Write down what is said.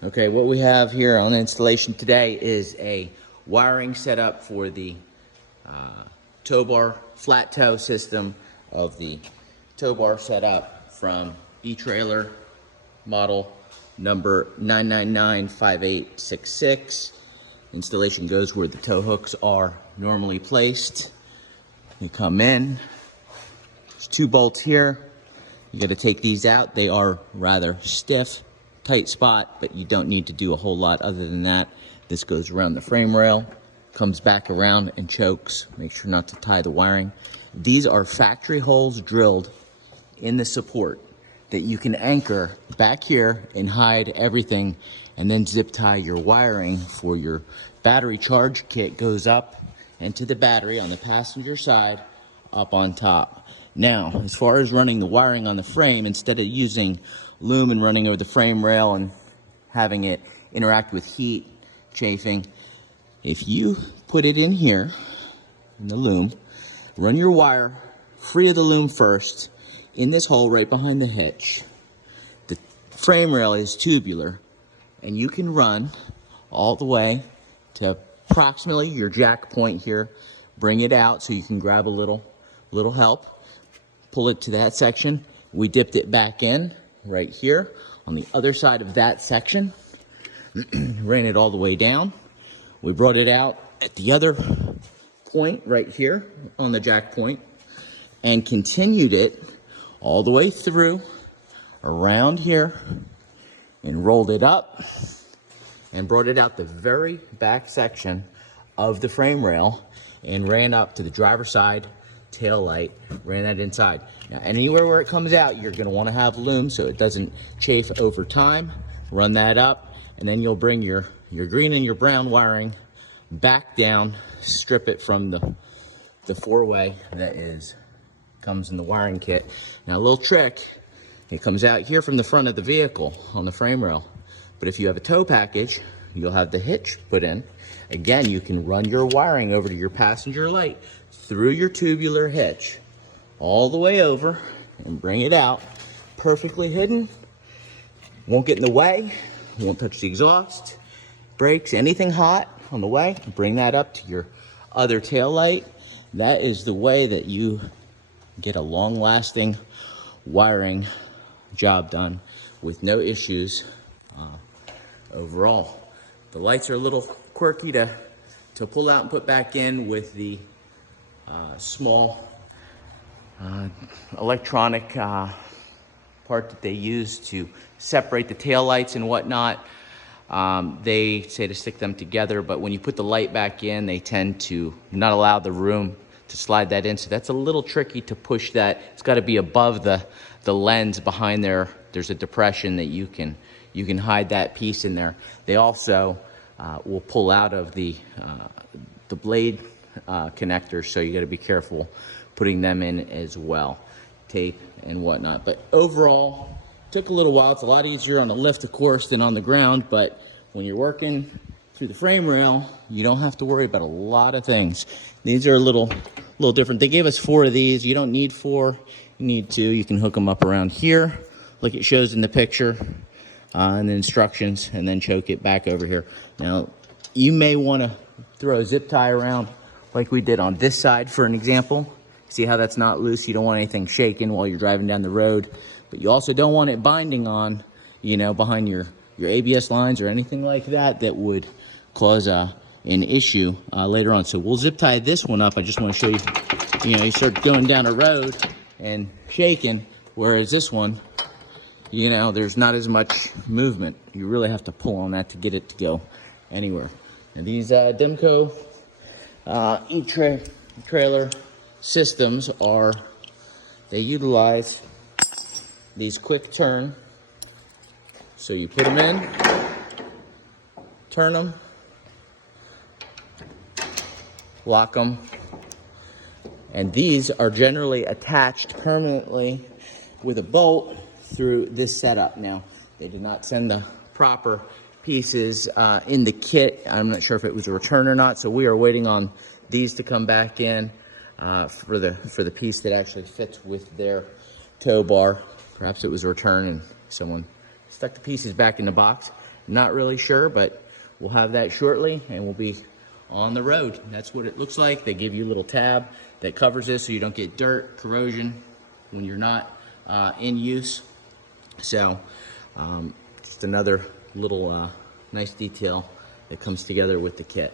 Okay, what we have here on installation today is a wiring setup for the Towbar flat tow system of the Towbar setup from etrailer model number 9995866. Installation goes where the tow hooks are normally placed. You come in, there's 2 bolts here. You got to take these out. They are rather stiff, tight spot, but you don't need to do a whole lot other than that. This goes around the frame rail, comes back around and chokes. Make sure not to tie the wiring. These are factory holes drilled in the support that you can anchor back here and hide everything, and then zip tie your wiring for your battery charge kit goes up into the battery on the passenger side up on top. Now, as far as running the wiring on the frame, instead of using loom and running over the frame rail and having it interact with heat, chafing, if you put it in here, in the loom, run your wire free of the loom first, in this hole right behind the hitch. The frame rail is tubular, and you can run all the way to approximately your jack point here. Bring it out so you can grab a little help. Pull it to that section. We dipped it back in right here on the other side of that section. Ran it all the way down. We brought it out at the other point right here on the jack point and continued it all the way through around here and rolled it up and brought it out the very back section of the frame rail and ran up to the driver's side tail light, ran that inside. Now, anywhere where it comes out, you're going to want to have loom so it doesn't chafe over time. Run that up, and then you'll bring your green and your brown wiring back down, strip it from the 4-way that comes in the wiring kit. Now, a little trick, it comes out here from the front of the vehicle on the frame rail. But if you have a tow package, you'll have the hitch put in. Again, you can run your wiring over to your passenger light through your tubular hitch all the way over and bring it out perfectly hidden. Won't get in the way, won't touch the exhaust, brakes, anything hot on the way. Bring that up to your other tail light. That is the way that you get a long-lasting wiring job done with no issues overall. The lights are a little quirky to pull out and put back in with the small electronic part that they use to separate the tail lights and whatnot. They say to stick them together, but when you put the light back in, they tend to not allow the room to slide that in. So that's a little tricky to push that. It's got to be above the lens behind there. There's a depression that you can hide that piece in there. They also will pull out of the blade connectors, so you got to be careful putting them in as well, tape and whatnot. But overall, took a little while. It's a lot easier on the lift, of course, than on the ground, but when you're working through the frame rail, you don't have to worry about a lot of things. These are a little different. They gave us 4 of these. You don't need 4, you need 2. You can hook them up around here like it shows in the picture and the instructions, and then choke it back over here. Now, you may want to throw a zip tie around like we did on this side for an example. See how that's not loose? You don't want anything shaking while you're driving down the road, but you also don't want it binding on, behind your ABS lines or anything like that would cause an issue later on. So we'll zip tie this one up. I just want to show you, you start going down a road and shaking, whereas this one, there's not as much movement. You really have to pull on that to get it to go anywhere. And these Demco e-trailer systems they utilize these quick turn. So you put them in, turn them, lock them, and these are generally attached permanently with a bolt through this setup. Now, they did not send the proper pieces in the kit. I'm not sure if it was a return or not, so we are waiting on these to come back in for the piece that actually fits with their tow bar. Perhaps it was a return and someone stuck the pieces back in the box Not really sure, but we'll have that shortly and we'll be on the road. That's what it looks like. They give you a little tab that covers this so you don't get dirt, corrosion when you're not in use. So just another little nice detail that comes together with the kit.